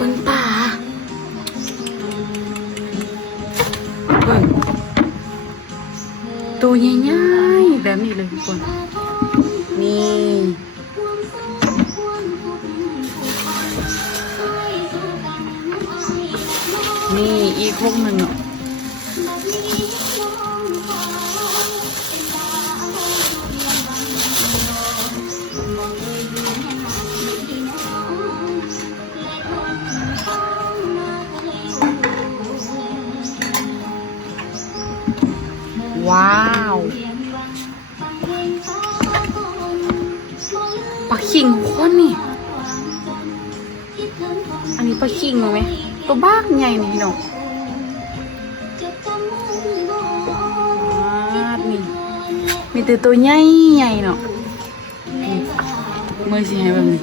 เบิ่งป่าเบิ่งตัวใหญ่ๆแบบนี้เลยทุกคนนี่นี่อีกพวกหนึ่งเนาะว้าวปลาขิงคนนี่อันนี้ปลาขิงไหมตัวบ้ากใหญ่นี่พี่น้องนี่มีตัวใหญ่เนาะมือสิให้แบบนี้